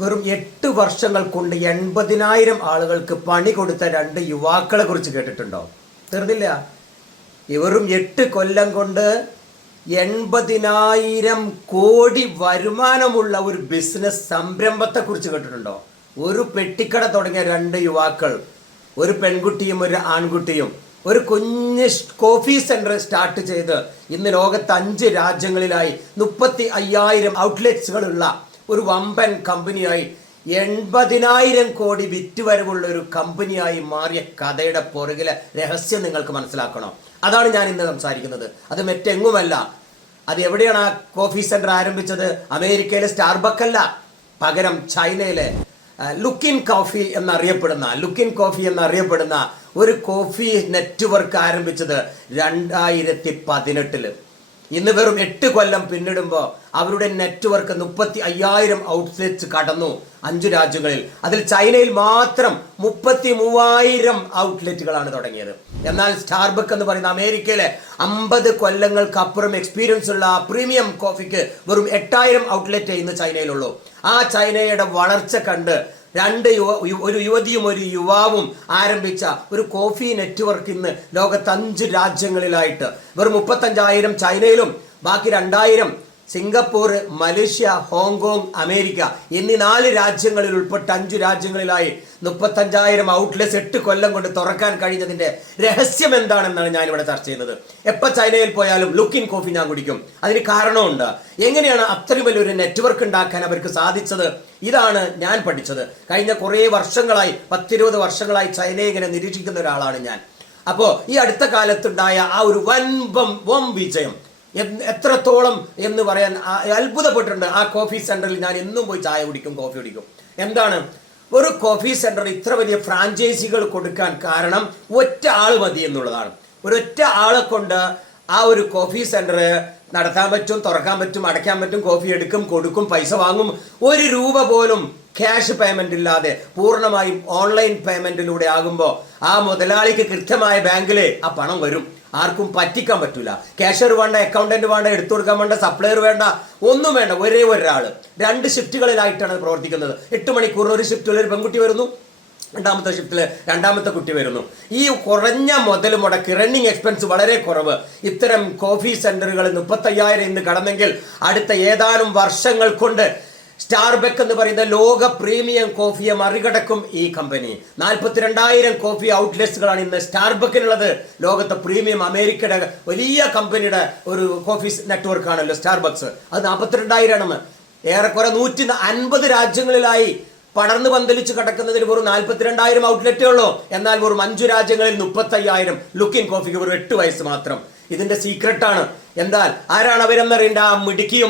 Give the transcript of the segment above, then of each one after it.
വെറും 8 വർഷങ്ങൾ കൊണ്ട് 80,000 ആളുകൾക്ക് പണി കൊടുത്ത 2 യുവാക്കളെ കുറിച്ച് കേട്ടിട്ടുണ്ടോ? തീർന്നില്ല. വെറും 8 കൊല്ലം കൊണ്ട് 80,000 കോടി വരുമാനമുള്ള ഒരു ബിസിനസ് സംരംഭത്തെ കുറിച്ച് കേട്ടിട്ടുണ്ടോ? ഒരു പെട്ടിക്കട തുടങ്ങിയ 2 യുവാക്കൾ, ഒരു പെൺകുട്ടിയും ഒരു ആൺകുട്ടിയും, ഒരു കുഞ്ഞ് കോഫി സെന്റർ സ്റ്റാർട്ട് ചെയ്ത് ഇന്ന് ലോകത്ത് 5 രാജ്യങ്ങളിലായി 35,000 ഔട്ട്ലെറ്റ്സുകളുള്ള ഒരു വമ്പൻ കമ്പനിയായി 80,000 കോടി വിറ്റുവരവുള്ള ഒരു കമ്പനിയായി മാറിയ കഥയുടെ പുറകിലെ രഹസ്യം നിങ്ങൾക്ക് മനസ്സിലാക്കണം. അതാണ് ഞാൻ ഇന്ന് സംസാരിക്കുന്നത്. അത് മറ്റെങ്ങുമല്ല. അത് എവിടെയാണ് ആ കോഫി സെന്റർ ആരംഭിച്ചത്? അമേരിക്കയിലെ സ്റ്റാർബക്ക് അല്ല, പകരം ചൈനയിലെ ലുക്കിൻ കോഫി എന്നറിയപ്പെടുന്ന ഒരു കോഫി നെറ്റ്വർക്ക് ആരംഭിച്ചത് 2018. ഇന്ന് വെറും 8 കൊല്ലം പിന്നിടുമ്പോൾ അവരുടെ നെറ്റ്വർക്ക് 35,000 ഔട്ട്ലെറ്റ്സ് കടന്നു 5 രാജ്യങ്ങളിൽ. അതിൽ ചൈനയിൽ മാത്രം 33,000 ഔട്ട്ലെറ്റുകളാണ് തുടങ്ങിയത്. എന്നാൽ സ്റ്റാർബക്ക് എന്ന് പറയുന്ന അമേരിക്കയിലെ 50 കൊല്ലങ്ങൾക്കപ്പുറം എക്സ്പീരിയൻസ് ഉള്ള പ്രീമിയം കോഫിക്ക് വെറും 8,000 ഔട്ട്ലെറ്റ് ഇന്ന് ചൈനയിലുള്ളൂ. ആ ചൈനയുടെ വളർച്ച കണ്ട് ഒരു യുവതിയും ഒരു യുവാവും ആരംഭിച്ച ഒരു കോഫി നെറ്റ്വർക്ക് ഇന്ന് ലോകത്ത് 5 രാജ്യങ്ങളിലായിട്ട് വെറും 35,000 ചൈനയിലും ബാക്കി 2,000 സിംഗപ്പൂർ, മലേഷ്യ, ഹോങ്കോങ്, അമേരിക്ക എന്നീ 4 രാജ്യങ്ങളിൽ ഉൾപ്പെട്ട 5 രാജ്യങ്ങളിലായി 35,000 ഔട്ട്ലെറ്റ്സ് 8 കൊല്ലം കൊണ്ട് തുറക്കാൻ കഴിഞ്ഞതിന്റെ രഹസ്യം എന്താണെന്നാണ് ഞാനിവിടെ ചർച്ച ചെയ്യുന്നത്. എപ്പോൾ ചൈനയിൽ പോയാലും ലുക്കിൻ കോഫി ഞാൻ കുടിക്കും. അതിന് കാരണമുണ്ട്. എങ്ങനെയാണ് അത്രയും വലിയൊരു നെറ്റ്വർക്ക് ഉണ്ടാക്കാൻ അവർക്ക് സാധിച്ചത്? ഇതാണ് ഞാൻ പഠിച്ചത്. കഴിഞ്ഞ കുറേ വർഷങ്ങളായി, 10-20 വർഷങ്ങളായി ചൈനയെ ഇങ്ങനെ നിരീക്ഷിക്കുന്ന ഒരാളാണ് ഞാൻ. അപ്പോൾ ഈ അടുത്ത കാലത്തുണ്ടായ ആ ഒരു വൻ വിജയം എത്രത്തോളം എന്ന് പറയാൻ അത്ഭുതപ്പെട്ടിട്ടുണ്ട്. ആ കോഫി സെന്ററിൽ ഞാൻ എന്നും പോയി ചായ കുടിക്കും, കോഫി കുടിക്കും. എന്താണ് ഒരു കോഫി സെന്റർ ഇത്ര വലിയ ഫ്രാഞ്ചൈസികൾ കൊടുക്കാൻ കാരണം? ഒറ്റ ആൾ മതി എന്നുള്ളതാണ്. ഒരൊറ്റ ആളെ കൊണ്ട് ആ ഒരു കോഫി സെന്റർ നടത്താൻ പറ്റും, തുറക്കാൻ പറ്റും, അടയ്ക്കാൻ പറ്റും, കോഫി എടുക്കും, കൊടുക്കും, പൈസ വാങ്ങും. 1 രൂപ പോലും ക്യാഷ് പേയ്മെന്റ് ഇല്ലാതെ പൂർണ്ണമായും ഓൺലൈൻ പേയ്മെന്റിലൂടെ ആകുമ്പോൾ ആ മുതലാളിക്ക് കൃത്യമായ ബാങ്കിലെ ആ പണം വരും. ആർക്കും പറ്റിക്കാൻ പറ്റൂല. ക്യാഷ്യർ വേണ്ട, അക്കൗണ്ടന്റ് വേണ്ട, എടുത്തു കൊടുക്കാൻ വേണ്ട, സപ്ലയർ വേണ്ട, ഒന്നും വേണ്ട. ഒരേ ഒരാള് 2 ഷിഫ്റ്റുകളിലായിട്ടാണ് പ്രവർത്തിക്കുന്നത്. 8 മണിക്കൂറിന് ഒരു ഷിഫ്റ്റിൽ ഒരു പെൺകുട്ടി വരുന്നു, രണ്ടാമത്തെ ഷിഫ്റ്റിൽ രണ്ടാമത്തെ കുട്ടി വരുന്നു. ഈ കുറഞ്ഞ മുതൽ മുടക്ക്, റണ്ണിങ് എക്സ്പെൻസ് വളരെ കുറവ്. ഇത്തരം കോഫി സെന്ററുകൾ 35,000 ഇന്ന് കടന്നെങ്കിൽ അടുത്ത ഏതാനും വർഷങ്ങൾ കൊണ്ട് സ്റ്റാർബക്ക് എന്ന് പറയുന്ന ലോക പ്രീമിയം കോഫിയെ മറികടക്കും ഈ കമ്പനി. 42,000 കോഫി ഔട്ട്ലെറ്റ്സുകളാണ് ഇന്ന് സ്റ്റാർബക്കിനുള്ളത്. ലോകത്തെ പ്രീമിയം അമേരിക്കയുടെ വലിയ കമ്പനിയുടെ ഒരു കോഫി നെറ്റ്വർക്ക് ആണല്ലോ സ്റ്റാർബക്സ്. അത് 42,000 ഏറെക്കുറെ 150 രാജ്യങ്ങളിലായി പടർന്നു പന്തലിച്ച് കിടക്കുന്നതിന് വെറും 42,000 ഔട്ട്ലെറ്റേ ഉള്ളൂ. എന്നാൽ വെറും 5 രാജ്യങ്ങളിൽ 35,000. ലുക്കിൻ കോഫിക്ക് വെറും 8 വയസ്സ് മാത്രം. ഇതിന്റെ സീക്രട്ടാണ്. എന്നാൽ ആരാണ് അവരെന്നറിയേണ്ട? ആ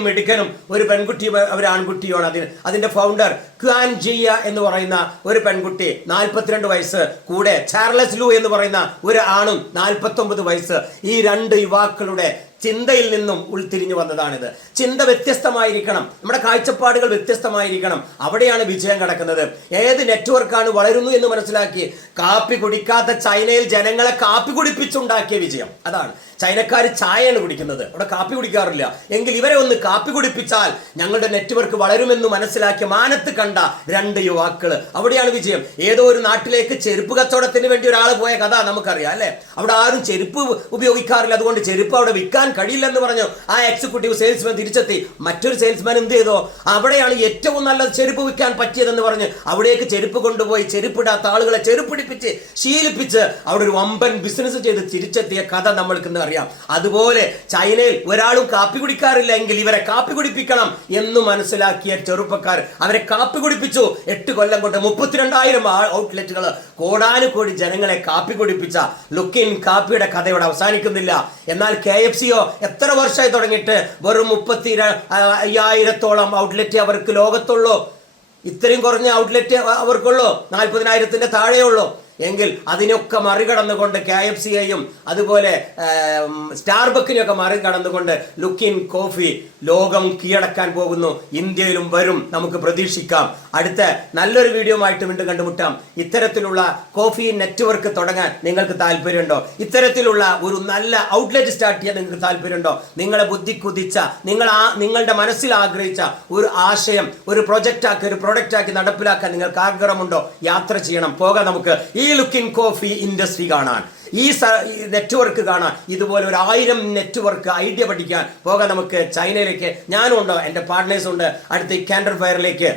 മിടുക്കനും ഒരു പെൺകുട്ടിയും ഒരു ആൺകുട്ടിയുമാണ് അതിന്റെ ഫൗണ്ടർ. ക്വാൻ ജിയ എന്ന് പറയുന്ന ഒരു പെൺകുട്ടി 42 വയസ്സ്, കൂടെ ചാർലസ് ലൂ എന്ന് പറയുന്ന ഒരു ആണും 49 വയസ്സ്. ഈ 2 യുവാക്കളുടെ ചിന്തയിൽ നിന്നും ഉൾത്തിരിഞ്ഞു വന്നതാണിത്. ചിന്ത വ്യത്യസ്തമായിരിക്കണം, നമ്മുടെ കാഴ്ചപ്പാടുകൾ വ്യത്യസ്തമായിരിക്കണം. അവിടെയാണ് വിജയം കിടക്കുന്നത്. ഏത് നെറ്റ്വർക്കാണ് വളരുന്നു എന്ന് മനസ്സിലാക്കി കാപ്പി കുടിക്കാത്ത ചൈനയിൽ ജനങ്ങളെ കാപ്പി കുടിപ്പിച്ചുണ്ടാക്കിയ വിജയം അതാണ്. ചൈനക്കാർ ചായയാണ് കുടിക്കുന്നത്, അവിടെ കാപ്പി കുടിക്കാറില്ല. എങ്കിൽ ഇവരെ ഒന്ന് കാപ്പി കുടിപ്പിച്ചാൽ ഞങ്ങളുടെ നെറ്റ്വർക്ക് വളരുമെന്ന് മനസ്സിലാക്കിയ മാനത്ത് കണ്ട 2 യുവാക്കള്. അവിടെയാണ് വിജയം. ഏതോ ഒരു നാട്ടിലേക്ക് ചെരുപ്പ് കച്ചവടത്തിന് വേണ്ടി ഒരാൾ പോയ കഥ നമുക്കറിയാം അല്ലെ. അവിടെ ആരും ചെരുപ്പ് ഉപയോഗിക്കാറില്ല, അതുകൊണ്ട് ചെരുപ്പ് അവിടെ വിൽക്കാൻ കഴിയില്ലെന്ന് പറഞ്ഞു ആ എക്സിക്യൂട്ടീവ് സെയിൽസ്മാൻ തിരിച്ചെത്തി. മറ്റൊരു സെയിൽസ്മാൻ എന്ത് ചെയ്തോ? അവിടെയാണ് ഏറ്റവും നല്ല ചെരുപ്പ് വിൽക്കാൻ പറ്റിയതെന്ന് പറഞ്ഞ് അവിടേക്ക് ചെരുപ്പ് കൊണ്ടുപോയി ചെരുപ്പിടാത്ത ആളുകളെ ചെരുപ്പിടിപ്പിച്ച് ശീലിപ്പിച്ച് അവിടെ ഒരു വമ്പൻ ബിസിനസ് ചെയ്ത് തിരിച്ചെത്തിയ കഥ നമ്മൾക്ക് അറിയാം. അതുപോലെ ചൈനയിൽ ഒരാളും കാപ്പി കുടിക്കാറില്ല എങ്കിൽ ഇവരെ കാപ്പി കുടിപ്പിക്കണം എന്ന് മനസ്സിലാക്കിയ ചെറുപ്പക്കാർ അവരെ കാപ്പി കുടിപ്പിച്ചു. 8 കൊല്ലം കൊണ്ട് 32,000 ഔട്ട്ലെറ്റുകൾ, കോടാനുകോടി ജനങ്ങളെ കാപ്പി കുടിപ്പിച്ച ലുക്കിൻ കാപ്പിയുടെ കഥയോടെ അവസാനിക്കുന്നില്ല. എന്നാൽ KFCയോ എത്ര വർഷമായി തുടങ്ങിയിട്ട് വെറും 35,000-ഓളം ഔട്ട്ലെറ്റ് അവർക്ക് ലോകത്തുള്ളൂ. ഇത്രയും കുറഞ്ഞ ഔട്ട്ലെറ്റ് അവർക്കുള്ളൂ, 40,000-ന്റെ താഴെയുള്ളൂ. എങ്കിൽ അതിനൊക്കെ മറികടന്നുകൊണ്ട് KFC-യെയും അതുപോലെ സ്റ്റാർബക്കിനെയൊക്കെ മറികടന്നുകൊണ്ട് ലുക്കിൻ കോഫി ലോകം കീഴടക്കാൻ പോകുന്നു. ഇന്ത്യയിലും വരും, നമുക്ക് പ്രതീക്ഷിക്കാം. അടുത്ത നല്ലൊരു വീഡിയോ ആയിട്ട് വീണ്ടും കണ്ടുമുട്ടാം. ഇത്തരത്തിലുള്ള കോഫി നെറ്റ്വർക്ക് തുടങ്ങാൻ നിങ്ങൾക്ക് താല്പര്യമുണ്ടോ? ഇത്തരത്തിലുള്ള ഒരു നല്ല ഔട്ട്ലെറ്റ് സ്റ്റാർട്ട് ചെയ്യാൻ നിങ്ങൾക്ക് താല്പര്യമുണ്ടോ? നിങ്ങളെ ബുദ്ധി കുതിച്ച, നിങ്ങളുടെ മനസ്സിൽ ആഗ്രഹിച്ച ഒരു ആശയം ഒരു പ്രൊഡക്റ്റ് ആക്കി നടപ്പിലാക്കാൻ നിങ്ങൾക്ക് ആഗ്രഹമുണ്ടോ? യാത്ര ചെയ്യണം, പോകാം നമുക്ക് ഈ ലുക്കിൻ കോഫി ഇൻഡസ്ട്രി കാണാൻ, ഈ നെറ്റ്വർക്ക് കാണാൻ, ഇതുപോലെ 1000 നെറ്റ്വർക്ക് ഐഡിയ പഠിക്കാൻ പോകാം നമുക്ക് ചൈനയിലേക്ക്. ഞാനും ഉണ്ടോ, എൻ്റെ പാർട്ട്നേഴ്സും ഉണ്ട്. അടുത്ത കാൻഡർ ഫയറിലേക്ക്,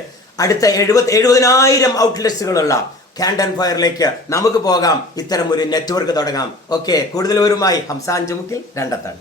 അടുത്ത 70,000 ഔട്ട്ലെറ്റ്സുകളുള്ള കാൻഡർ ഫയറിലേക്ക് നമുക്ക് പോകാം. ഇത്തരം ഒരു നെറ്റ്വർക്ക് തുടങ്ങാം. ഓക്കെ, കൂടുതൽ വിവരമായി ഹംസാൻ ജുമുക്കിൽ രണ്ടത്താണ്.